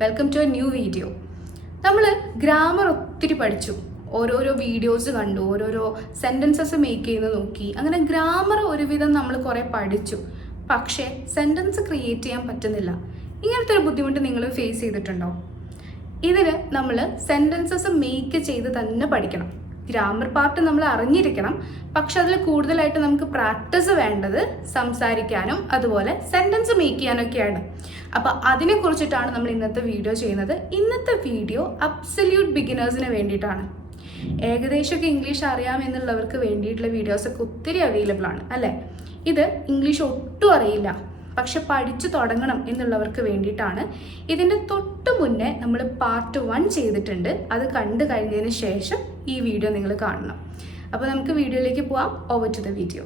Welcome to a new video നമ്മൾ grammar ഒത്തിരി പഠിച്ചു. ഓരോരോ വീഡിയോസ് കണ്ടു ഓരോരോ സെന്റൻസസ് മേക്ക് ചെയ്യുന്നത് നോക്കി. അങ്ങനെ ഗ്രാമർ ഒരുവിധം നമ്മൾ കുറേ പഠിച്ചു. പക്ഷേ സെന്റൻസ് ക്രിയേറ്റ് ചെയ്യാൻ പറ്റുന്നില്ല. ഇങ്ങനത്തെ ഒരു ബുദ്ധിമുട്ട് നിങ്ങൾ ഫേസ് ചെയ്തിട്ടുണ്ടോ? ഇതിന് നമ്മൾ സെന്റൻസസ് മേക്ക് ചെയ്ത് തന്നെ പഠിക്കണം. ഗ്രാമർ പാർട്ട് നമ്മൾ അറിഞ്ഞിരിക്കണം. പക്ഷെ അതിൽ കൂടുതലായിട്ട് നമുക്ക് പ്രാക്ടീസ് വേണ്ടത് സംസാരിക്കാനും അതുപോലെ സെന്റൻസ് മേക്ക് ചെയ്യാനൊക്കെയാണ്. അപ്പോൾ അതിനെ കുറിച്ചിട്ടാണ് നമ്മൾ ഇന്നത്തെ വീഡിയോ ചെയ്യുന്നത്. ഇന്നത്തെ വീഡിയോ അബ്സല്യൂട്ട് ബിഗിനേഴ്സിന് വേണ്ടിയിട്ടാണ്. ഏകദേശമൊക്കെ ഇംഗ്ലീഷ് അറിയാമെന്നുള്ളവർക്ക് വേണ്ടിയിട്ടുള്ള വീഡിയോസൊക്കെ ഒത്തിരി അവൈലബിൾ ആണ് അല്ലേ? ഇത് ഇംഗ്ലീഷ് ഒട്ടും അറിയില്ല. പക്ഷെ പഠിച്ചു തുടങ്ങണം എന്നുള്ളവർക്ക് വേണ്ടിയിട്ടാണ്. ഇതിന്റെ തൊട്ട് മുന്നേ നമ്മൾ പാർട്ട് വൺ ചെയ്തിട്ടുണ്ട്. അത് കണ്ടു കഴിഞ്ഞതിന് ശേഷം ഈ വീഡിയോ നിങ്ങൾ കാണണം. അപ്പോൾ നമുക്ക് വീഡിയോയിലേക്ക് പോവാം. ഓവർ ടു ദ വീഡിയോ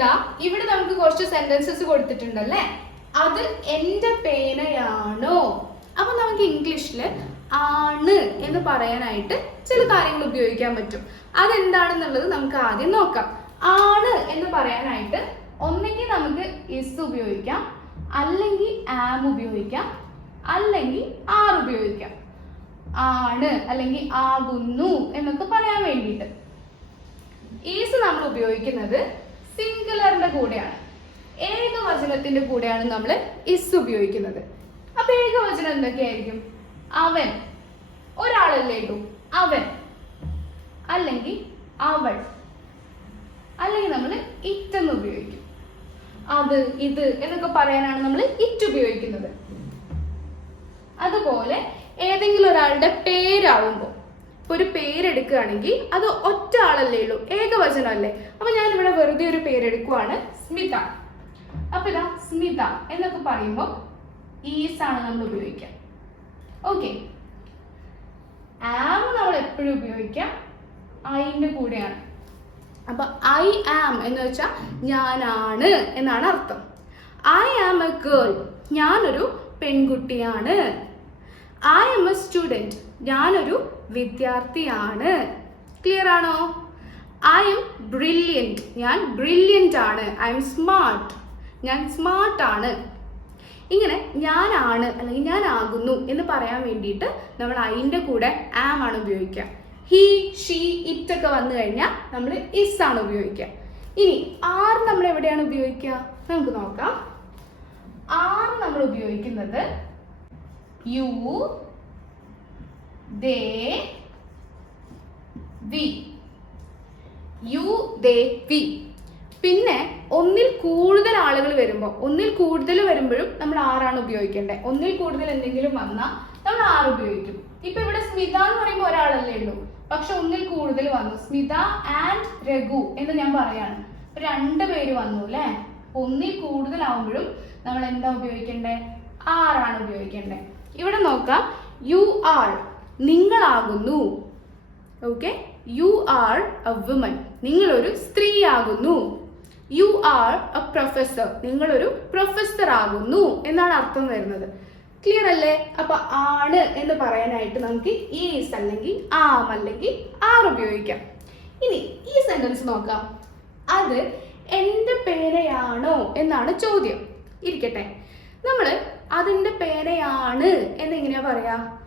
ദാ ഇവിടെ നമുക്ക് കുറച്ച് സെന്റൻസസ് കൊടുത്തിട്ടുണ്ടല്ലേ അത് എന്റെ പേനയാണോ? അപ്പൊ നമുക്ക് ഇംഗ്ലീഷിൽ ആണ് എന്ന് പറയാനായിട്ട് ചില കാര്യങ്ങൾ ഉപയോഗിക്കാൻ പറ്റും. അതെന്താണെന്നുള്ളത് നമുക്ക് ആദ്യം നോക്കാം. ആണ് എന്ന് പറയാനായിട്ട് ഒന്നെങ്കിൽ നമുക്ക് ഇസ് ഉപയോഗിക്കാം അല്ലെങ്കിൽ ആം ഉപയോഗിക്കാം അല്ലെങ്കിൽ ആർ ഉപയോഗിക്കാം. ആണ് അല്ലെങ്കിൽ ആകുന്നു എന്നൊക്കെ പറയാൻ വേണ്ടിയിട്ട്. ഈസ് നമ്മൾ ഉപയോഗിക്കുന്നത് സിംഗുലറിന്റെ കൂടെയാണ്. ഏകവചനത്തിന്റെ കൂടെയാണ് നമ്മൾ ഇസ് ഉപയോഗിക്കുന്നത്. അപ്പൊ ഏകവചനം എന്തൊക്കെയായിരിക്കും? അവൻ. ഒരാളല്ലേ ഉള്ളൂ അവൻ. അല്ലെങ്കിൽ അവൾ. അല്ലെങ്കിൽ നമ്മൾ ഇറ്റ് എന്ന് ഉപയോഗിക്കും. അത് ഇത് എന്നൊക്കെ പറയാനാണ് നമ്മൾ ഇറ്റ് ഉപയോഗിക്കുന്നത്. അതുപോലെ ഏതെങ്കിലും ഒരാളുടെ പേരാവുമ്പോൾ. ഇപ്പൊ ഒരു പേരെടുക്കുകയാണെങ്കിൽ അത് ഒറ്റ ആളല്ലേ ഉള്ളൂ ഏകവചനമല്ലേ. അപ്പൊ ഞാൻ ഇവിടെ വെറുതെ ഒരു പേരെടുക്കുവാണ് സ്മിത. അപ്പൊ ഇതാ സ്മിത എന്നൊക്കെ പറയുമ്പോൾ ഈസ് ആണ് നമ്മൾ ഉപയോഗിക്കുക. ഓക്കെ ആം നമ്മൾ എപ്പോഴും ഉപയോഗിക്കാം ഐന്റെ കൂടെയാണ്. അപ്പൊ ഐ ആം എന്ന് വെച്ചാൽ ഞാനാണ് എന്നാണ് അർത്ഥം. ഐ ആം എ ഗേൾ ഞാനൊരു പെൺകുട്ടിയാണ്. ഐ എം എ സ്റ്റുഡന്റ് ഞാനൊരു വിദ്യാർത്ഥിയാണ്. ക്ലിയർ ആണോ? ഐ എം ബ്രില്യന്റ് ഞാൻ ബ്രില്യന്റ് ആണ്. ഐ എം സ്മാർട്ട് ഞാൻ സ്മാർട്ട് ആണ്. ഇങ്ങനെ ഞാനാണ് അല്ലെങ്കിൽ ഞാനാകുന്നു എന്ന് പറയാൻ വേണ്ടിയിട്ട് നമ്മൾ അതിന്റെ കൂടെ ആം ആണ് ഉപയോഗിക്കുക. ഹി ഷീ ഇറ്റ് ഒക്കെ വന്നു കഴിഞ്ഞാൽ നമ്മൾ ഇസ് ആണ് ഉപയോഗിക്കുക. ഇനി ആർ നമ്മൾ എവിടെയാണ് ഉപയോഗിക്കുക? നമുക്ക് നോക്കാം. ആർ നമ്മൾ ഉപയോഗിക്കുന്നത് you they we you they we പിന്നെ ഒന്നിൽ കൂടുതൽ ആളുകൾ വരുമ്പോൾ ഒന്നിൽ കൂടുതൽ വരുമ്പോഴും നമ്മൾ ആറാണ് ഉപയോഗിക്കേണ്ടത് ഒന്നിൽ കൂടുതൽ എന്തെങ്കിലും വന്നാൽ നമ്മൾ ആറ് ഉപയോഗിക്കും. ഇപ്പൊ ഇവിടെ സ്മിത എന്ന് പറയുമ്പോൾ ഒരാളല്ലേ ഉള്ളൂ. പക്ഷെ ഒന്നിൽ കൂടുതൽ വന്നു. സ്മിത ആൻഡ് രഘു എന്ന് ഞാൻ പറയാണ്. രണ്ട് പേര് വന്നു അല്ലേ? ഒന്നിൽ കൂടുതൽ ആവുമ്പോഴും നമ്മൾ എന്താ ഉപയോഗിക്കേണ്ടേ? ആറാണ് ഉപയോഗിക്കേണ്ടത് ഇവിടെ നോക്കാം. You are നിങ്ങളാകുന്നു. Okay you are a woman നിങ്ങളൊരു സ്ത്രീയാകുന്നു. യു ആർ എ പ്രൊഫസർ നിങ്ങളൊരു പ്രൊഫസർ ആകുന്നു എന്നാണ് അർത്ഥം വരുന്നത്. ക്ലിയർ അല്ലേ? അപ്പൊ ആണ് എന്ന് പറയാനായിട്ട് നമുക്ക് ഈസ് അല്ലെങ്കിൽ ആം അല്ലെങ്കിൽ ആർ ഉപയോഗിക്കാം. ഇനി ഈ സെന്റൻസ് നോക്കാം. അത് എന്റെ പേരയാണോ എന്നാണ് ചോദ്യം. ഇരിക്കട്ടെ. നമ്മൾ അതിന്റെ പേരയാണ് എന്നെങ്ങനെയാ പറയാ?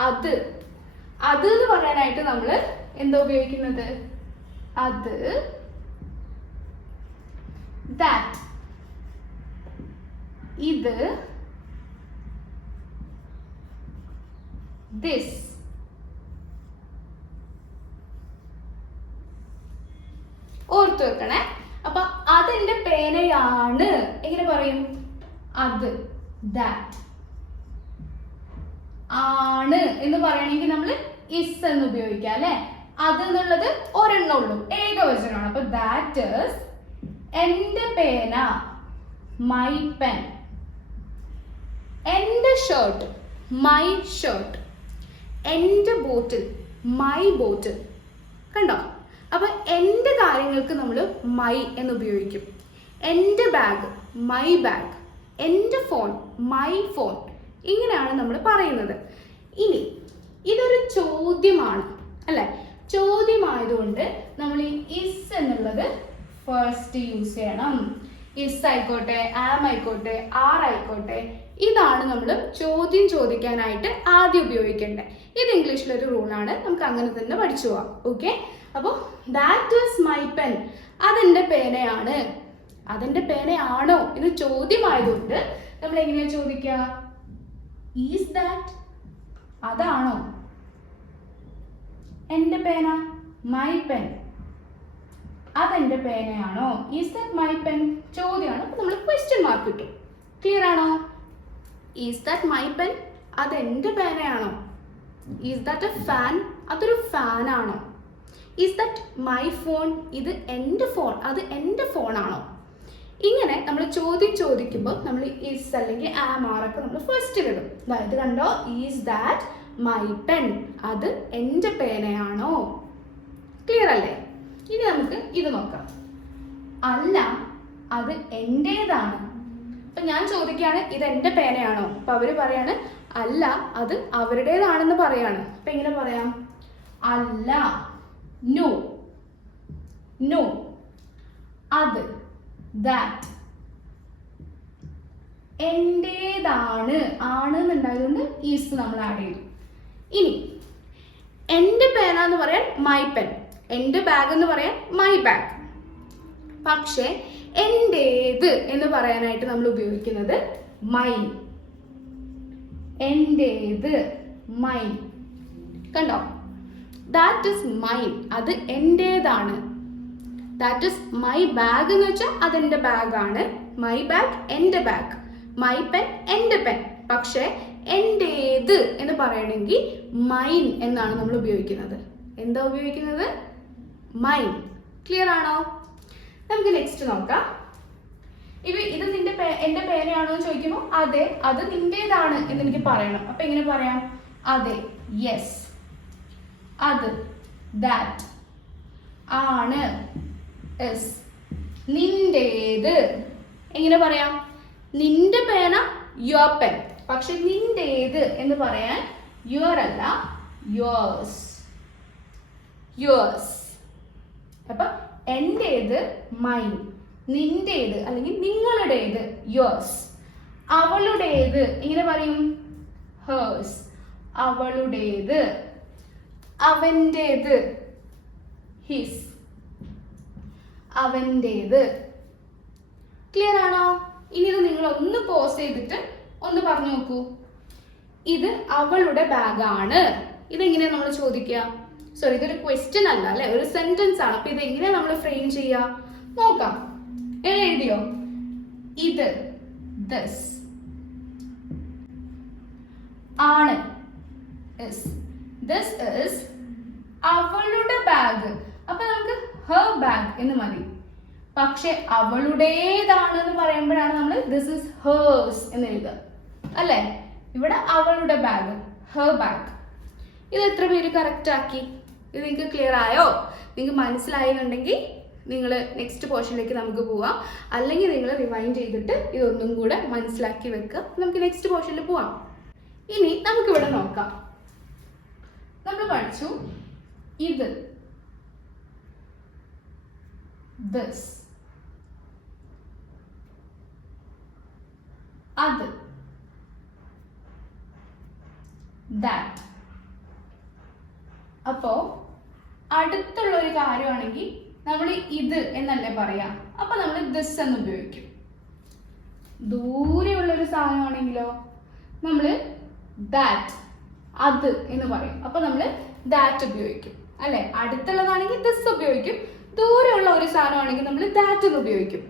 അത്. അത് എന്ന് പറയാനായിട്ട് നമ്മൾ എന്താ ഉപയോഗിക്കുന്നത്? അത് ദാറ്റ് ഇത് ദിസ് ഓർത്തു വെക്കണേ. അപ്പൊ അതെന്റെ പേനയാണ്. എങ്ങനെ പറയും? അത് ദാറ്റ് ആണ് എന്ന് പറയണമെങ്കിൽ നമ്മൾ ഇസ് എന്ന് ഉപയോഗിക്കാം അല്ലെ? അത് എന്നുള്ളത് ഒരെണ്ണം ഉള്ളൂ. ഏകവചനമാണ് അപ്പൊ ദാറ്റ് ഇസ് എന്റെ പേന മൈ പെൻ എന്റെ ഷർട്ട് മൈ ഷർട്ട് എന്റെ ബോട്ടിൽ മൈ ബോട്ടിൽ കണ്ടോ? അപ്പൊ എന്റെ കാര്യങ്ങൾക്ക് നമ്മൾ മൈ എന്ന് ഉപയോഗിക്കും എന്റെ ബാഗ് മൈ ബാഗ് എന്റെ ഫോൺ മൈ ഫോൺ ഇങ്ങനെയാണ് നമ്മൾ പറയുന്നത്. ഇനി ഇതൊരു ചോദ്യമാണ് അല്ലെ? ചോദ്യമായതുകൊണ്ട് നമ്മൾ ഈ ഇസ് എന്നുള്ളത് ഫസ്റ്റ് യൂസ് ചെയ്യണം. ഇസ് ആയിക്കോട്ടെ ആം ആയിക്കോട്ടെ ആർ ആയിക്കോട്ടെ ഇതാണ് നമ്മൾ ചോദ്യം ചോദിക്കാനായിട്ട് ആദ്യം ഉപയോഗിക്കേണ്ടത്. ഇത് ഇംഗ്ലീഷിലൊരു റൂളാണ് നമുക്ക് അങ്ങനെ തന്നെ പഠിച്ചു പോവാം. ഓക്കെ അപ്പോൾ ദാറ്റ് ഈസ് മൈ പെൻ അതെന്റെ പേനയാണ്. അതെന്റെ പേനയാണോ എന്ന് ചോദ്യമായതുകൊണ്ട് നമ്മൾ എങ്ങനെയാ ചോദിക്കുക? ഈസ് ദാറ്റ് അതാണോ? എന്റെ പേന? മൈ പെൻ അതെന്റെ പേനയാണോ? ഈസ് ദാറ്റ് മൈ പെൻ ചോദ്യമാണ്. നമ്മൾ ക്വസ്റ്റ്യൻ മാർക്ക് കിട്ടും ക്ലിയർ ആണോ? ഈസ് ദാറ്റ് മൈ പെൻ അതെന്റെ പേനയാണോ? ഈസ് ദാറ്റ് എ ഫാൻ അതൊരു ഫാൻ ആണോ? ഈസ് ദാറ്റ് മൈ ഫോൺ ഇത് എന്റെ ഫോൺ അത് എന്റെ ഫോണാണോ ഇങ്ങനെ നമ്മൾ ചോദ്യം ചോദിക്കുമ്പോൾ നമ്മൾ ഈസ് അല്ലെങ്കിൽ ആം ആറൊക്കെ നമ്മൾ ഫസ്റ്റ് ഇടും. അതായത് കണ്ടോ? ഈസ് ദാറ്റ് മൈ പെൻ അത് എന്റെ പേനയാണോ? ക്ലിയർ അല്ലേ? ഇനി നമുക്ക് ഇത് നോക്കാം. അല്ല അത് എന്റേതാണ് അപ്പൊ ഞാൻ ചോദിക്കുകയാണ് ഇത് എന്റെ പേനയാണോ? അപ്പൊ അവർ പറയാണ് അല്ല അത് അവരുടേതാണെന്ന് പറയാണ്. അപ്പൊ എങ്ങനെ പറയാം? അല്ല നോ നോ അത് ദാറ്റ് എന്റേതാണ് ആണ് എന്നുണ്ടായതുകൊണ്ട് ഈസ് നമ്മൾ ആഡ് ചെയ്തു. ഇനി എന്റെ പേന എന്ന് പറയാൻ മൈ പെൻ എന്റെ ബാഗ് എന്ന് പറയാൻ മൈ ബാഗ് പക്ഷേ എന്റേത് എന്ന് പറയാനായിട്ട് നമ്മൾ ഉപയോഗിക്കുന്നത് മൈ എന്റേത് മൈ കണ്ടോ? ദാറ്റ് ഇസ് മൈ അത് എന്റേതാണ് ദാറ്റ് ഇസ് മൈ ബാഗ് എന്ന് വെച്ചാൽ അതെന്റെ ബാഗാണ് മൈ ബാഗ് എന്റെ ബാഗ് മൈ പെൻ എന്റെ പെൻ പക്ഷേ എന്റേത് എന്ന് പറയണമെങ്കിൽ മൈൻ എന്നാണ് നമ്മൾ ഉപയോഗിക്കുന്നത്. എന്താ ഉപയോഗിക്കുന്നത്? മൈൻ ക്ലിയർ ആണോ? നമുക്ക് നെക്സ്റ്റ് നോക്കാം. ഇവ ഇത് നിന്റെ എന്റെ പേനയാണോ എന്ന് ചോദിക്കുമ്പോൾ അതെ അത് നിന്റേതാണ് എന്ന് എനിക്ക് പറയണം. അപ്പൊ എങ്ങനെ പറയാം? അതെ യെസ് അത് ദാറ്റ് ആണ്. എസ് നിന്റേത്. എങ്ങനെ പറയാം? നിന്റെ പേന യുവർ പെൻ പക്ഷെ നിന്റേത് എന്ന് പറയാൻ യുവർ അല്ല യുവേഴ്സ് യുവേഴ്സ് അപ്പൊ എന്റേത് മൈൻ നിന്റേത് അല്ലെങ്കിൽ നിങ്ങളുടേത് യോസ് അവളുടേത് ഇങ്ങനെ പറയും? ഹേഴ്സ് അവളുടേത് അവന്റേത് ഹിസ് അവന്റേത് ക്ലിയർ ആണോ? ഇനി ഇത് നിങ്ങൾ ഒന്ന് പോസ് ചെയ്തിട്ട് ഒന്ന് പറഞ്ഞു നോക്കൂ. ഇത് അവളുടെ ബാഗാണ് ഇതെങ്ങനെയാ നമ്മൾ ചോദിക്കുക? സോറി ഇതൊരു ക്വസ്റ്റ്യൻ അല്ല അല്ലെ? ഒരു സെന്റൻസ് ആണ്. അപ്പൊ ഇത് എങ്ങനെ നമ്മൾ ഫ്രെയിം ചെയ്യുക നോക്കാം. എഴുതിയോ? ഇത് ദസ് ആണ്. ദിസ് ഇസ് അവളുടെ ബാഗ് അപ്പൊ നമുക്ക് ഹെർ ബാഗ് എന്ന് മതി. പക്ഷെ അവളുടേതാണ് എന്ന് പറയുമ്പോഴാണ് നമ്മൾ ദിസ് ഇസ് ഹേഴ്സ് എന്ന് എഴുതുക. അല്ലേ? ഇവിടെ അവളുടെ ബാഗ് ഹെർ ബാഗ് ഇത് എത്ര പേര് കറക്റ്റ് ആക്കി? ഇത് നിങ്ങൾക്ക് ക്ലിയർ ആയോ? നിങ്ങൾക്ക് മനസ്സിലായെന്നുണ്ടെങ്കിൽ നിങ്ങൾ നെക്സ്റ്റ് പോർഷനിലേക്ക് നമുക്ക് പോവാം. അല്ലെങ്കിൽ നിങ്ങൾ റിവൈൻഡ് ചെയ്തിട്ട് ഇതൊന്നും കൂടെ മനസ്സിലാക്കി വെക്കുക. നമുക്ക് നെക്സ്റ്റ് പോർഷനിൽ പോവാം. ഇനി നമുക്കിവിടെ നോക്കാം. നമ്മൾ പഠിച്ചു ഇത്. ദസ് അത്. ദാറ്റ് അപ്പോ അടുത്തുള്ള ഒരു കാര്യമാണെങ്കിൽ നമ്മൾ ഇത് എന്നല്ലേ പറയാ? അപ്പൊ നമ്മൾ ദിസ് എന്ന് ഉപയോഗിക്കും. ദൂരെയുള്ള ഒരു സാധനമാണെങ്കിലോ നമ്മൾ ദാറ്റ് അത് എന്ന് പറയും. അപ്പൊ നമ്മൾ ദാറ്റ് ഉപയോഗിക്കും. അല്ലെ? അടുത്തുള്ളതാണെങ്കിൽ ദിസ് ഉപയോഗിക്കും. ദൂരെയുള്ള ഒരു സാധനമാണെങ്കിൽ നമ്മൾ ദാറ്റ് എന്ന് ഉപയോഗിക്കും.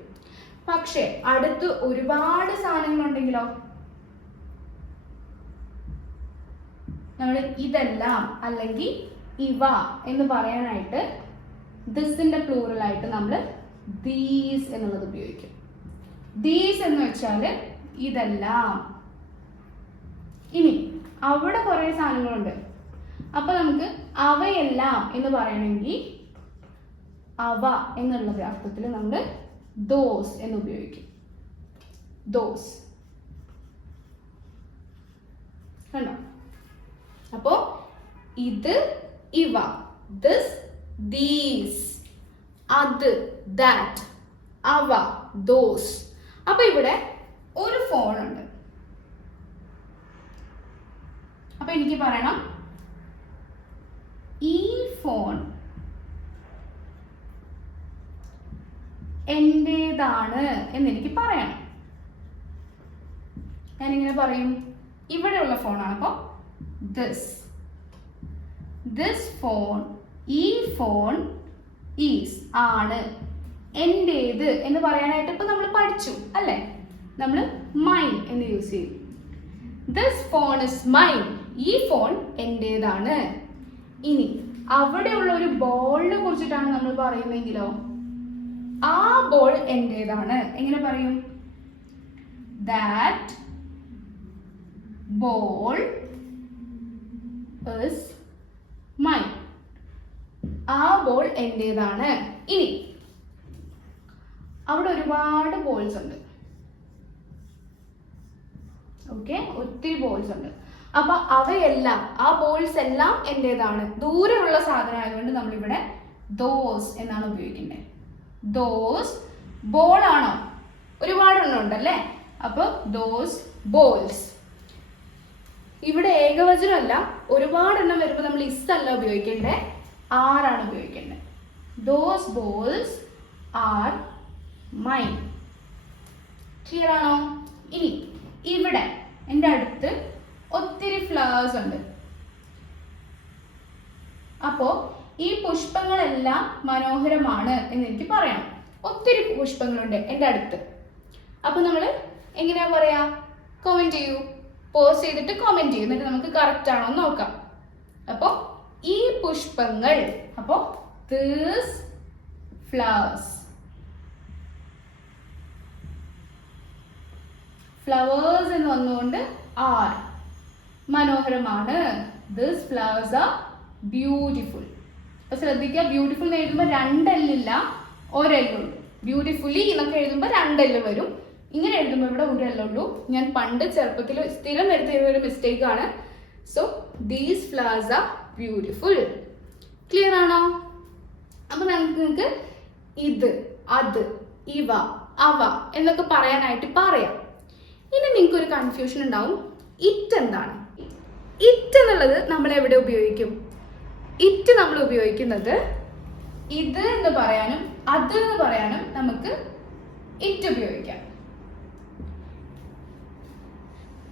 പക്ഷെ അടുത്ത് ഒരുപാട് സാധനങ്ങളുണ്ടെങ്കിലോ നമ്മൾ ഇതെല്ലാം അല്ലെങ്കിൽ ഇവ എന്ന് പറയാനായിട്ട് ദിസിന്റെ പ്ലൂറലായിട്ട് നമ്മൾ ദീസ് എന്നുള്ളത് ഉപയോഗിക്കും. ദീസ് എന്ന് വെച്ചാൽ ഇതെല്ലാം. ഇനി അവിടെ കുറേ സാധനങ്ങളുണ്ട്. അപ്പൊ നമുക്ക് അവയെല്ലാം എന്ന് പറയണമെങ്കിൽ അവ എന്നുള്ള അർത്ഥത്തിൽ നമ്മൾ ദോസ് എന്ന് ഉപയോഗിക്കും. ദോസ് കണ്ടോ? അപ്പോ ഇത് ഇവ. ദിസ് ദീസ് അത് ദാറ്റ് അവ ദോസ് അപ്പൊ ഇവിടെ ഒരു ഫോൺ ഉണ്ട്. അപ്പൊ എനിക്ക് പറയണം. ഈ ഫോൺ എന്റേതാണ് എന്ന് എനിക്ക് പറയണം. ഞാനിങ്ങനെ പറയും. ഇവിടെയുള്ള ഫോണാണ് അപ്പോൾ ദിസ് ദിസ് ഫോൺ ഈ ഫോൺ ഈസ് ആണ്. എന്റേത് എന്ന് പറയാനായിട്ട് ഇപ്പൊ നമ്മൾ പഠിച്ചു അല്ലേ? നമ്മൾ മൈൻ എന്ന് യൂസ് ചെയ്യും ദിസ് ഫോൺ ഇസ് മൈൻ ഈ ഫോൺ എന്റേതാണ് ഇനി അവിടെയുള്ള ഒരു ബോളിനെ കുറിച്ചിട്ടാണ് നമ്മൾ പറയുന്നതെങ്കിലോ ആ ബോൾ എന്റേതാണ് എങ്ങനെ പറയും? ദാറ്റ് ബോൾ ഇസ് മൈൻ ആ ബോൾ എന്റേതാണ് ഇനി. അവിടെ ഒരുപാട് ബോൾസ് ഉണ്ട്. ഓക്കെ ഒത്തിരി ബോൾസ് ഉണ്ട്. അപ്പൊ അവയെല്ലാം ആ ബോൾസ് എല്ലാം എന്റെതാണ് ദൂരെയുള്ള സാധനം ആയതുകൊണ്ട് നമ്മളിവിടെ ദോസ് എന്നാണ് ഉപയോഗിക്കേണ്ടത് ദോസ് ബോൾ ആണോ? ഒരുപാടെണ്ണം ഉണ്ടല്ലേ? അപ്പൊ ദോസ് ബോൾസ് ഇവിടെ ഏകവചനമല്ല ഒരുപാടെണ്ണം വരുമ്പോൾ നമ്മൾ ഇസ് അല്ല ഉപയോഗിക്കേണ്ടത് ആറാണ് ഉപയോഗിക്കേണ്ടത് those balls are mine clear ആണോ? ഇനി ഇവിടെ എന്റെ അടുത്ത് ഒത്തിരി ഫ്ലവേഴ്സ് ഉണ്ട്. അപ്പോ ഈ പുഷ്പങ്ങളെല്ലാം മനോഹരമാണ് എന്ന് എനിക്ക് പറയണം ഒത്തിരി പുഷ്പങ്ങളുണ്ട് എന്റെ അടുത്ത്. അപ്പൊ നമ്മൾ എങ്ങനെയാ പറയാ? കോമെന്റ് ചെയ്യൂ. പോസ് ചെയ്തിട്ട് കോമെന്റ് ചെയ്യൂ. എന്നിട്ട് നമുക്ക് കറക്റ്റ് ആണോ നോക്കാം. അപ്പോ ഈ പുഷ്പങ്ങൾ അപ്പോ തീസ് ഫ്ലവേഴ്സ് ഫ്ലവേഴ്സ് എന്ന് വന്നുകൊണ്ട് ആർ മനോഹരമാണ്. ദിസ് ഫ്ലവേഴ്സ് ആർ ബ്യൂട്ടിഫുൾ അപ്പൊ ശ്രദ്ധിക്കുക ബ്യൂട്ടിഫുൾ എന്ന് എഴുതുമ്പോൾ രണ്ടെല്ലില്ല ഒരെല്ലുള്ളൂ ബ്യൂട്ടിഫുള്ളി എന്നൊക്കെ എഴുതുമ്പോൾ രണ്ടെല്ല് വരും. ഇങ്ങനെ എഴുതുമ്പോൾ ഇവിടെ ഒരു എല്ലുള്ളൂ ഞാൻ പണ്ട് ചെറുപ്പത്തിൽ സ്ഥിരം വരുത്തിയ ഒരു മിസ്റ്റേക്ക് ആണ്. So these flowers are beautiful clear ആണോ? അപ്പൊ നിങ്ങൾക്ക് ഇത് അത് ഇവ അവ എന്നൊക്കെ പറയാനായിട്ട് പറയാം. ഇനി നിങ്ങൾക്ക് ഒരു കൺഫ്യൂഷൻ ഉണ്ടാവും. ഇറ്റ് എന്താണ്? ഇറ്റ് എന്നുള്ളത് നമ്മൾ എവിടെ ഉപയോഗിക്കും? ഇറ്റ് നമ്മൾ ഉപയോഗിക്കുന്നത് ഇത് എന്ന് പറയാനും അത് എന്ന് പറയാനും നമുക്ക് ഇറ്റ് ഉപയോഗിക്കാം.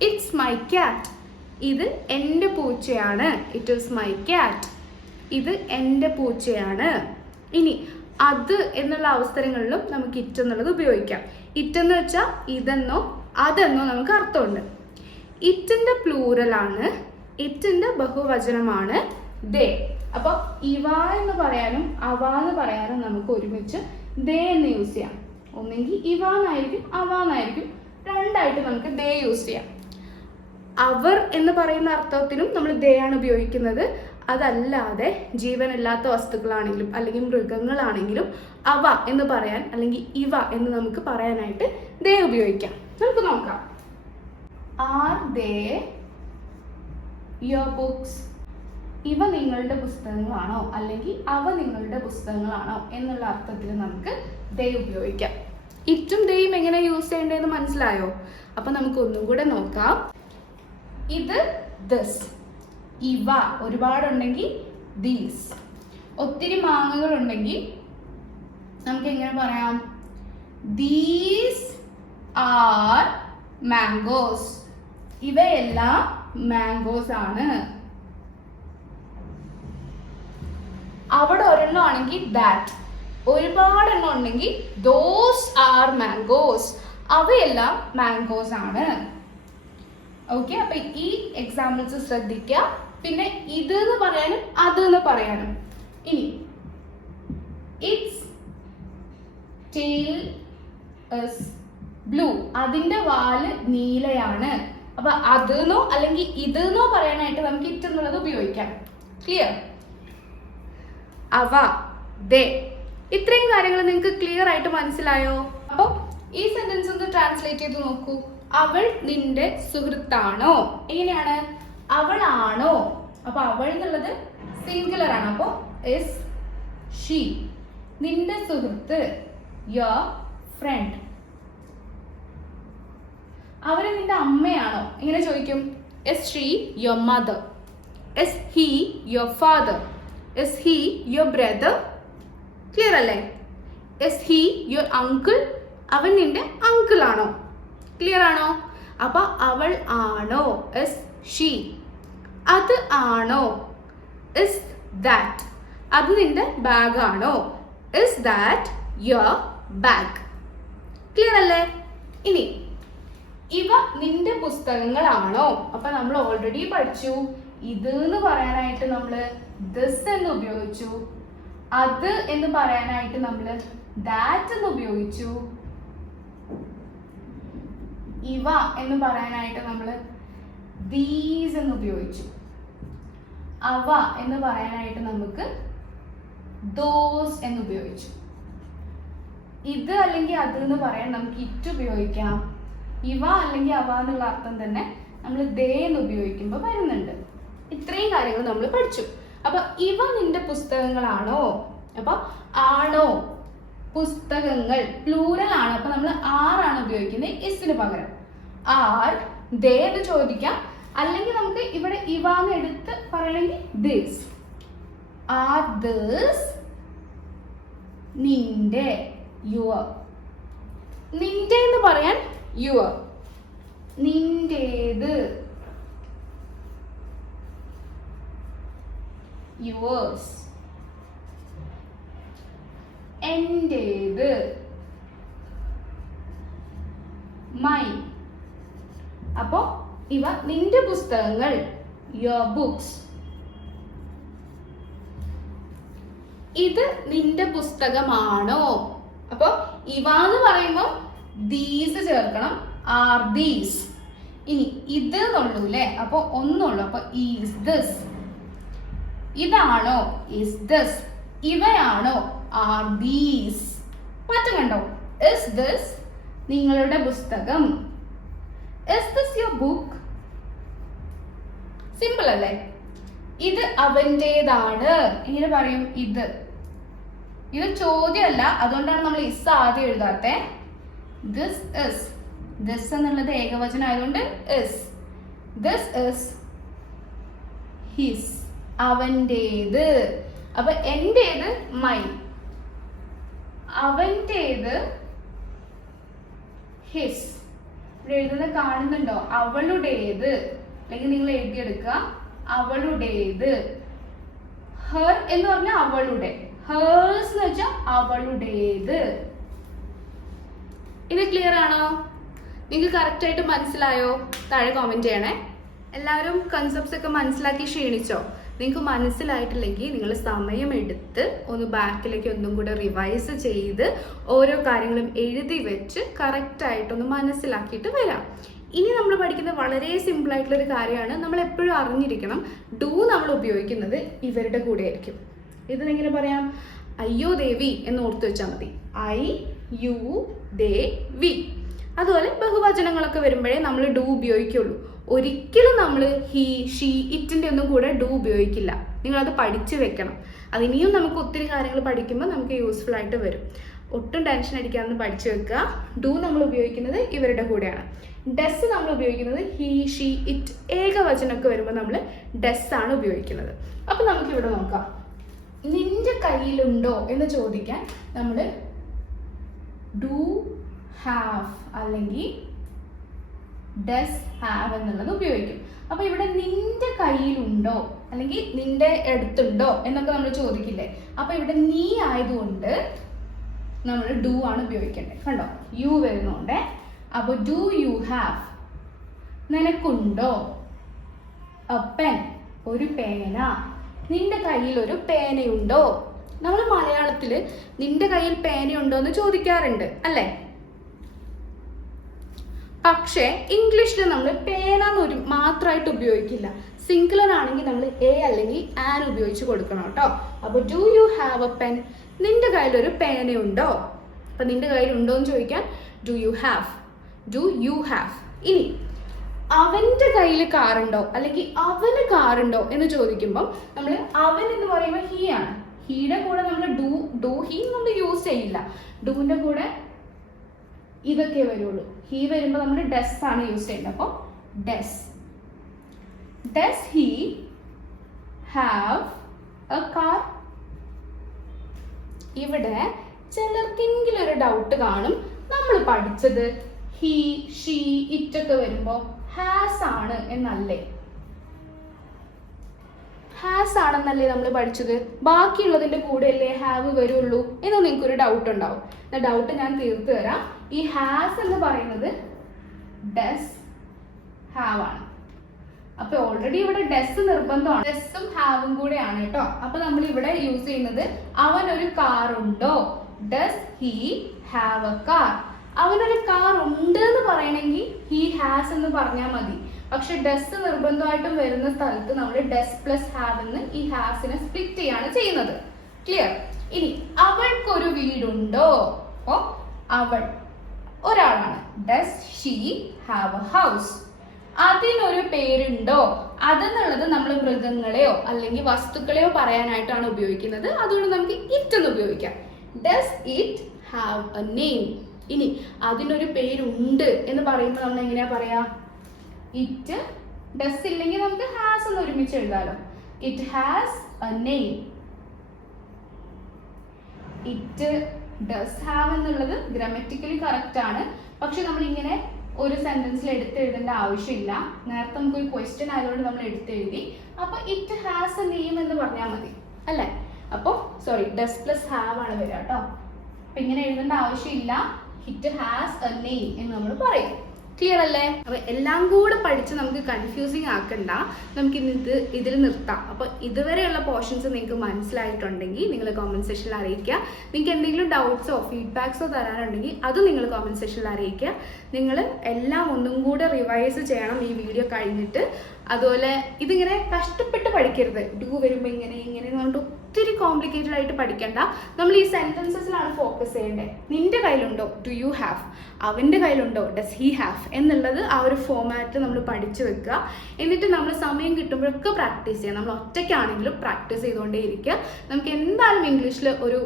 ഇറ്റ്സ് മൈ ക്യാറ്റ് ഇത് എന്റെ പൂച്ചയാണ്. ഇറ്റ് ഈസ് മൈ ക്യാറ്റ് ഇത് എന്റെ പൂച്ചയാണ്. ഇനി അത് എന്നുള്ള അവസരങ്ങളിലും നമുക്ക് ഇറ്റ് എന്നുള്ളത് ഉപയോഗിക്കാം. ഇറ്റ് എന്ന് വെച്ചാൽ ഇതെന്നോ അതെന്നോ നമുക്ക് അർത്ഥമുണ്ട്. ഇറ്റിന്റെ പ്ലൂറലാണ് ഇറ്റിന്റെ ബഹുവചനമാണ് ദേ. അപ്പോൾ ഇവ എന്ന് പറയാനും അവ എന്ന് പറയാനും നമുക്ക് ഒരുമിച്ച് ദേ എന്ന് യൂസ് ചെയ്യാം. ഒന്നെങ്കിൽ ഇവ എന്നായിരിക്കും അവ എന്നായിരിക്കും. രണ്ടായിട്ട് നമുക്ക് ദേ യൂസ് ചെയ്യാം. അവർ എന്ന് പറയുന്ന അർത്ഥത്തിനും നമ്മൾ ദയാണ് ഉപയോഗിക്കുന്നത്. അതല്ലാതെ ജീവനില്ലാത്ത വസ്തുക്കളാണെങ്കിലും അല്ലെങ്കിൽ മൃഗങ്ങളാണെങ്കിലും അവ എന്ന് പറയാൻ അല്ലെങ്കിൽ ഇവ എന്ന് നമുക്ക് പറയാനായിട്ട് ദേ ഉപയോഗിക്കാം. നമുക്ക് നോക്കാം. Are they your books. ഇവ നിങ്ങളുടെ പുസ്തകങ്ങളാണോ അല്ലെങ്കിൽ അവ നിങ്ങളുടെ പുസ്തകങ്ങളാണോ എന്നുള്ള അർത്ഥത്തിൽ നമുക്ക് ദേ ഉപയോഗിക്കാം. ഇറ്റും ദയും എങ്ങനെ യൂസ് ചെയ്യേണ്ടതെന്ന് മനസ്സിലായോ? അപ്പൊ നമുക്ക് ഒന്നും കൂടെ നോക്കാം. ഇത് ദിസ് ഇവ ഒരുപാടുണ്ടെങ്കിൽ ദീസ് ഒത്തിരി മാങ്ങകൾ ഉണ്ടെങ്കിൽ നമുക്ക് എങ്ങനെ പറയാം? ദീസ് ആർ മാംഗോസ് ഇവയെല്ലാം മാംഗോസ് ആണ്. അവിടെ ഒരെണ്ണം ആണെങ്കിൽ ദാറ്റ് ഒരുപാടെണ്ണം ഉണ്ടെങ്കിൽ ദോസ് ആർ മാംഗോസ് അവയെല്ലാം മാംഗോസ് ആണ്. ഓക്കെ അപ്പൊ ഈ എക്സാമ്പിൾസ് ശ്രദ്ധിക്കുക പിന്നെ ഇത് എന്ന് പറയാനും അത് എന്ന് പറയാനും. ഇനി ഇറ്റ്സ് ടെയിൽ ബ്ലൂ അതിന്റെ വാൽ നീലയാണ്. അപ്പൊ അതെന്നോ അല്ലെങ്കിൽ ഇതെന്നോ പറയാനായിട്ട് നമുക്ക് ഇറ്റ് എന്നുള്ളത് ഉപയോഗിക്കാം. ക്ലിയർ അവ ദേ. ഇത്രയും കാര്യങ്ങൾ നിങ്ങൾക്ക് ക്ലിയർ ആയിട്ട് മനസ്സിലായോ? അപ്പോൾ ഈ സെന്റൻസ് ഒന്ന് ട്രാൻസ്ലേറ്റ് ചെയ്ത് നോക്കൂ. അവൾ നിന്റെ സുഹൃത്താണോ? എങ്ങനെയാണ്? അവളാണോ? അപ്പൊ അവൾ എന്നുള്ളത് സിംഗുലർ ആണ്. അപ്പോ എസ് ഷീ നിന്റെ സുഹൃത്ത് യുവർ ഫ്രണ്ട് അവർ നിന്റെ അമ്മയാണോ? എങ്ങനെ ചോദിക്കും? Is she your mother is he your father is he your brother clear അല്ലേ? എസ് ഹി യുവർ അങ്കിൾ അവൻ നിന്റെ അങ്കിൾ ആണോ? ക്ലിയർ ആണോ? അപ്പൊ അവൾ ആണോ? ഇസ് ഷീ അത് ആണോ? ഇസ് ദാറ്റ് അത് നിന്റെ ബാഗ് ആണോ? Is that your bag clear അല്ലേ? ഇനി ഇവ നിന്റെ പുസ്തകങ്ങളാണോ? അപ്പൊ നമ്മൾ ഓൾറെഡി പഠിച്ചു. ഇത് എന്ന് പറയാനായിട്ട് നമ്മൾ ദിസ് എന്ന് ഉപയോഗിച്ചു. അത് എന്ന് പറയാനായിട്ട് നമ്മൾ ദാറ്റ് എന്ന് ഉപയോഗിച്ചു. ഇവ എന്ന് പറയാനായിട്ട് നമ്മൾ ദീസ് എന്ന് ഉപയോഗിച്ചു. അവ എന്ന് പറയാനായിട്ട് നമുക്ക് ദോസ് എന്ന് ഉപയോഗിച്ചു. ഇത് അല്ലെങ്കിൽ അത് എന്ന് പറയാൻ നമുക്ക് ഇറ്റ് ഉപയോഗിക്കാം. ഇവ അല്ലെങ്കിൽ അവ എന്നുള്ള അർത്ഥം തന്നെ നമ്മൾ ദേ എന്ന് ഉപയോഗിക്കുമ്പോൾ വരുന്നുണ്ട്. ഇത്രയും കാര്യങ്ങൾ നമ്മൾ പഠിച്ചു. അപ്പൊ ഇവ നിന്റെ പുസ്തകങ്ങളാണോ? അപ്പൊ ആണോ പുസ്തകങ്ങൾ? പ്ലൂറൽ ആണ്. അപ്പൊ നമ്മൾ ആറാണ് ഉപയോഗിക്കുന്നത് എസിന് പകരം. ആർ ദേ എന്ന് ചോദിക്കാം. അല്ലെങ്കിൽ നമുക്ക് ഇവിടെ ഇവ എന്ന് എടുത്ത് പറയണമെങ്കിൽ ദിസ് ആർ ദിസ് നിന്റെ യുവർ നിന്റെ എന്ന് പറയാൻ യുവർ നിന്റേത്. യുവേഴ്സ് എന്റേത്. മൈ അപ്പോ ഇവ നിന്റെ പുസ്തകങ്ങൾ യുവർ ബുക്സ് ഇത് നിന്റെ പുസ്തകമാണോ? അപ്പോ ഇവ എന്ന് പറയുമ്പോൾ ദീസ് ചേർക്കണം ആർ ദീസ് ഇനി ഇത് എന്നുള്ളൂ അല്ലേ അപ്പൊ ഒന്നുള്ളൂ. അപ്പൊ ഈസ് ദിസ് ഇതാണോ? ഇസ് ദിസ് ഇവയാണോ? ആർ ദീസ് മാറ്റം കണ്ടോ? ഇസ് ദിസ് നിങ്ങളുടെ പുസ്തകം? Is this your book simple അല്ലേ? ഇത് അവന്റേതാണ് എങ്ങനെ പറയും ഇത്. ഇത് ചോദ്യമല്ല അതുകൊണ്ടാണ് നമ്മൾ ഇസ് ആദ്യം എഴുതാത്തെ. ദിസ് ഇസ് ദിസ് എന്നുള്ളത് ഏകവചനം ആയതുകൊണ്ട് ഇസ് ദിസ് ഇസ് ഹിസ് അവന്റേത് അപ്പൊ എന്റേത് മൈ അവന്റേത് ഹിസ് ഇവിടെ എഴുതുന്നത് കാണുന്നുണ്ടോ? അവളുടേത്. അല്ലെങ്കിൽ നിങ്ങൾ എഴുതിയെടുക്കുക. അവളുടേത്. ഹർ എന്ന് പറഞ്ഞാൽ അവളുടെ. ഹേഴ്സ് എന്ന് വെച്ചാൽ അവളുടേത്. ഇത് ക്ലിയർ ആണോ? നിങ്ങൾക്ക് കറക്റ്റ് ആയിട്ട് മനസ്സിലായോ? താഴെ കോമെന്റ് ചെയ്യണേ. എല്ലാവരും കൺസെപ്റ്റ്സ് ഒക്കെ മനസ്സിലാക്കി ക്ഷീണിച്ചോ? നിങ്ങൾക്ക് മനസ്സിലായിട്ടില്ലെങ്കിൽ നിങ്ങൾ സമയമെടുത്ത് ഒന്ന് ബാക്കിലേക്ക് ഒന്നും കൂടെ റിവൈസ് ചെയ്ത് ഓരോ കാര്യങ്ങളും എഴുതി വെച്ച് കറക്റ്റായിട്ടൊന്ന് മനസ്സിലാക്കിയിട്ട് വരാം. ഇനി നമ്മൾ പഠിക്കുന്ന വളരെ സിമ്പിൾ ആയിട്ടുള്ള ഒരു കാര്യമാണ്. നമ്മൾ എപ്പോഴും അറിഞ്ഞിരിക്കണം ഡു നമ്മൾ ഉപയോഗിക്കുന്നത് ഇവരുടെ കൂടെ ആയിരിക്കും. ഇത് എങ്ങനെ പറയാം? അയ്യോ ദേവി എന്ന് ഓർത്ത് വെച്ചാൽ മതി. I you they we. അതുപോലെ ബഹുവചനങ്ങളൊക്കെ വരുമ്പോഴേ നമ്മൾ ഡു ഉപയോഗിക്കുള്ളൂ. ഒരിക്കലും നമ്മൾ ഹീ ഷീ ഇറ്റിന്റെ ഒന്നും കൂടെ ഡു ഉപയോഗിക്കില്ല. നിങ്ങളത് പഠിച്ചു വെക്കണം. അതിനിയും നമുക്ക് ഒത്തിരി കാര്യങ്ങൾ പഠിക്കുമ്പോൾ നമുക്ക് യൂസ്ഫുൾ ആയിട്ട് വരും. ഒട്ടും ടെൻഷൻ അടിക്കാതെ പഠിച്ചു വെക്കുക. ഡു നമ്മൾ ഉപയോഗിക്കുന്നത് ഇവരുടെ കൂടെയാണ്. ഡെസ് നമ്മൾ ഉപയോഗിക്കുന്നത് ഹീ ഷീ ഇറ്റ് ഏകവചനമൊക്കെ വരുമ്പോൾ നമ്മൾ ഡെസ് ആണ് ഉപയോഗിക്കുന്നത്. അപ്പോൾ നമുക്കിവിടെ നോക്കാം. നിന്റെ കയ്യിലുണ്ടോ എന്ന് ചോദിക്കാൻ നമ്മൾ ഡു ഹാവ് അല്ലെങ്കിൽ ഡസ് ഹാവ് എന്നുള്ളത് ഉപയോഗിക്കും. അപ്പൊ ഇവിടെ നിന്റെ കയ്യിലുണ്ടോ അല്ലെങ്കിൽ നിന്റെ അടുത്തുണ്ടോ എന്നൊക്കെ നമ്മൾ ചോദിക്കില്ലേ? അപ്പൊ ഇവിടെ നീ ആയതുകൊണ്ട് നമ്മൾ ഡു ആണ് ഉപയോഗിക്കേണ്ടത്. കണ്ടോ? യു വരുന്നോണ്ടേ. അപ്പൊ ഡു യു ഹാവ് നിനക്കുണ്ടോ? പെൻ ഒരു പേന. നിന്റെ കയ്യിൽ ഒരു പേനയുണ്ടോ? നമ്മൾ മലയാളത്തിൽ നിന്റെ കയ്യിൽ പേനയുണ്ടോ എന്ന് ചോദിക്കാറുണ്ട് അല്ലേ? പക്ഷേ ഇംഗ്ലീഷിൽ നമ്മൾ പേന എന്നൊരു മാത്രമായിട്ട് ഉപയോഗിക്കില്ല. സിംഗുലർ ആണെങ്കിൽ നമ്മൾ എ അല്ലെങ്കിൽ ആൻ ഉപയോഗിച്ച് കൊടുക്കണം കേട്ടോ. അപ്പോൾ do you have a pen നിന്റെ കയ്യിലൊരു പേനയുണ്ടോ? അപ്പം നിന്റെ കയ്യിൽ ഉണ്ടോ എന്ന് ചോദിക്കാൻ do you have do you have ഇനി അവന്റെ കയ്യിൽ കാറുണ്ടോ അല്ലെങ്കിൽ അവന് കാറുണ്ടോ എന്ന് ചോദിക്കുമ്പോൾ നമ്മൾ അവൻ എന്ന് പറയുമ്പോൾ ഹീ ആണ്. ഹീയുടെ കൂടെ നമ്മൾ ഡു ഡു ഹീ നമ്മൾ യൂസ് ചെയ്യില്ല. ഡൂവിന്റെ കൂടെ ഇതൊക്കെ വരുള്ളൂ. ഹീ വരുമ്പോൾ നമ്മൾ ഡെസ് ആണ് യൂസ് ചെയ്യേണ്ടത്. അപ്പോൾ does does he have a car ഇവിടെ ചിലർക്കെങ്കിലും ഒരു ഡൗട്ട് കാണും. നമ്മൾ പഠിച്ചത് ഹി ഷീ ഇറ്റൊക്കെ വരുമ്പോൾ ഹാസ് ആണ് എന്നല്ലേ? ഹാസ് ആണെന്നല്ലേ നമ്മൾ പഠിച്ചത്? ബാക്കിയുള്ളതിന്റെ കൂടെ അല്ലേ ഹാവ് വരുള്ളൂ എന്ന് നിങ്ങൾക്ക് ഒരു ഡൗട്ട് ഉണ്ടാവും ഡൗട്ട് ഞാൻ തീർത്തു തരാം. ഈ ഹാസ് എന്ന് പറയുന്നത് ഡസ് ഹാവ് ആണ്. അപ്പൊ ഓൾറെഡി ഇവിടെ ഡെസ് നിർബന്ധമാണ്. ഡെസ്സും ഹാവും കൂടെയാണ് കേട്ടോ. അപ്പൊ നമ്മൾ ഇവിടെ യൂസ് ചെയ്യുന്നത് അവൻ ഒരു കാർ ഉണ്ടോ? Does he have a car അവനൊരു കാർ ഉണ്ട് എന്ന് പറയണമെങ്കിൽ ഹി ഹാസ് എന്ന് പറഞ്ഞാൽ മതി. പക്ഷെ ഡെസ് നിർബന്ധമായിട്ടും വരുന്ന സ്ഥലത്ത് നമ്മൾ ഡെസ് പ്ലസ് ഹാവ് എന്ന് ഈ ഹാസിനെ സ്പ്ലിറ്റ് ചെയ്യാണ് ചെയ്യുന്നത്. ക്ലിയർ ഇനി അവൾക്കൊരു വീടുണ്ടോ? ഓ അവൾ. ഒരാളാണ്. Does she have a house അതിനൊരു പേരുണ്ടോ? അതെന്നുള്ളത് നമ്മൾ മൃഗങ്ങളെയോ അല്ലെങ്കിൽ വസ്തുക്കളെയോ പറയാനായിട്ടാണ് ഉപയോഗിക്കുന്നത്. അതുകൊണ്ട് നമുക്ക് ഇറ്റ് എന്ന് ഉപയോഗിക്കാം. Does it have a name ഇനി അതിനൊരു പേരുണ്ട് എന്ന് പറയുമ്പോൾ നമ്മൾ എങ്ങനെയാ പറയാ? ഇറ്റ് ഡസ് ഇല്ലെങ്കിൽ നമുക്ക് ഹാസ് എന്ന് ഒരുമിച്ച് എഴുതാലോ. It has a name it does have എന്നുള്ളത് ഗ്രമറ്റിക്കലി കറക്റ്റ് ആണ്. പക്ഷെ നമ്മൾ ഇങ്ങനെ ഒരു സെന്റൻസിൽ എടുത്ത് എഴുതേണ്ട ആവശ്യമില്ല. നേരത്തെ നമുക്ക് ഒരു ക്വസ്റ്റ്യൻ ആയതുകൊണ്ട് നമ്മൾ എടുത്തെഴുതി. അപ്പൊ ഇറ്റ് ഹാസ് എ നെയിം എന്ന് പറഞ്ഞാൽ മതി. അല്ലേ? അപ്പോൾ സോറി ഡസ് പ്ലസ് ഹാവ് ആണ് വരിക കേട്ടോ. അപ്പൊ ഇങ്ങനെ എഴുതേണ്ട ആവശ്യമില്ല. ഇറ്റ് ഹാസ് എ നെയിം എന്ന് നമ്മൾ പറയും. ക്ലിയർ അല്ലേ? അപ്പൊ എല്ലാം കൂടെ പഠിച്ച് നമുക്ക് കൺഫ്യൂസിങ് ആക്കണ്ട. നമുക്ക് ഇന്ന് ഇത് ഇതിൽ നിർത്താം. അപ്പൊ ഇതുവരെയുള്ള പോർഷൻസ് നിങ്ങൾക്ക് മനസ്സിലായിട്ടുണ്ടെങ്കിൽ നിങ്ങൾ കോമന്റ് സെക്ഷനിൽ അറിയിക്കുക. നിങ്ങൾക്ക് എന്തെങ്കിലും ഡൗട്ട്സോ ഫീഡ്ബാക്സോ തരാനുണ്ടെങ്കിൽ അത് നിങ്ങൾ കോമന്റ് സെക്ഷനിൽ അറിയിക്കുക. നിങ്ങൾ എല്ലാം ഒന്നും കൂടെ റിവൈസ് ചെയ്യണം ഈ വീഡിയോ കഴിഞ്ഞിട്ട്. അതുപോലെ ഇതിങ്ങനെ കഷ്ടപ്പെട്ട് പഠിക്കരുത്. ഡു വരുമ്പോൾ ഇങ്ങനെ ഇങ്ങനെ എന്ന് പറഞ്ഞിട്ട് ഒത്തിരി കോംപ്ലിക്കേറ്റഡ് ആയിട്ട് പഠിക്കണ്ട. നമ്മൾ ഈ സെന്റൻസസിലാണ് ഫോക്കസ് ചെയ്യേണ്ടത് നിന്റെ കയ്യിലുണ്ടോ? ഡു യു ഹാവ് അവന്റെ കയ്യിലുണ്ടോ? ഡസ് ഹി ഹാവ് എന്നുള്ളത് ആ ഒരു ഫോമാറ്റ് നമ്മൾ പഠിച്ചു വെക്കുക. എന്നിട്ട് നമ്മൾ സമയം കിട്ടുമ്പോഴൊക്കെ പ്രാക്ടീസ് ചെയ്യുക. നമ്മൾ ഒറ്റയ്ക്കാണെങ്കിലും പ്രാക്ടീസ് ചെയ്തുകൊണ്ടേ ഇരിക്കുക നമുക്ക് എന്തായാലും ഇംഗ്ലീഷിൽ ഒരു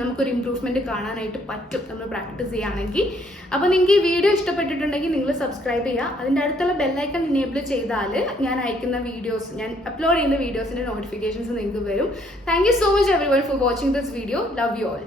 നമുക്കൊരു ഇമ്പ്രൂവ്മെന്റ് കാണാനായിട്ട് പറ്റും. നമ്മൾ പ്രാക്ടീസ് ചെയ്യുകയാണെങ്കിൽ അപ്പോൾ നിങ്ങൾക്ക് ഈ വീഡിയോ ഇഷ്ടപ്പെട്ടിട്ടുണ്ടെങ്കിൽ നിങ്ങൾ സബ്സ്ക്രൈബ് ചെയ്യുക. അതിന്റെ അടുത്തുള്ള ബെല്ലൈക്കൺ ഇനേബിൾ ചെയ്താൽ ഞാൻ അയക്കുന്ന വീഡിയോസ് ഞാൻ അപ്ലോഡ് ചെയ്യുന്ന വീഡിയോസിന്റെ നോട്ടിഫിക്കേഷൻസ് നിങ്ങൾക്ക് വരും. Thank you so much everyone for watching this video love you all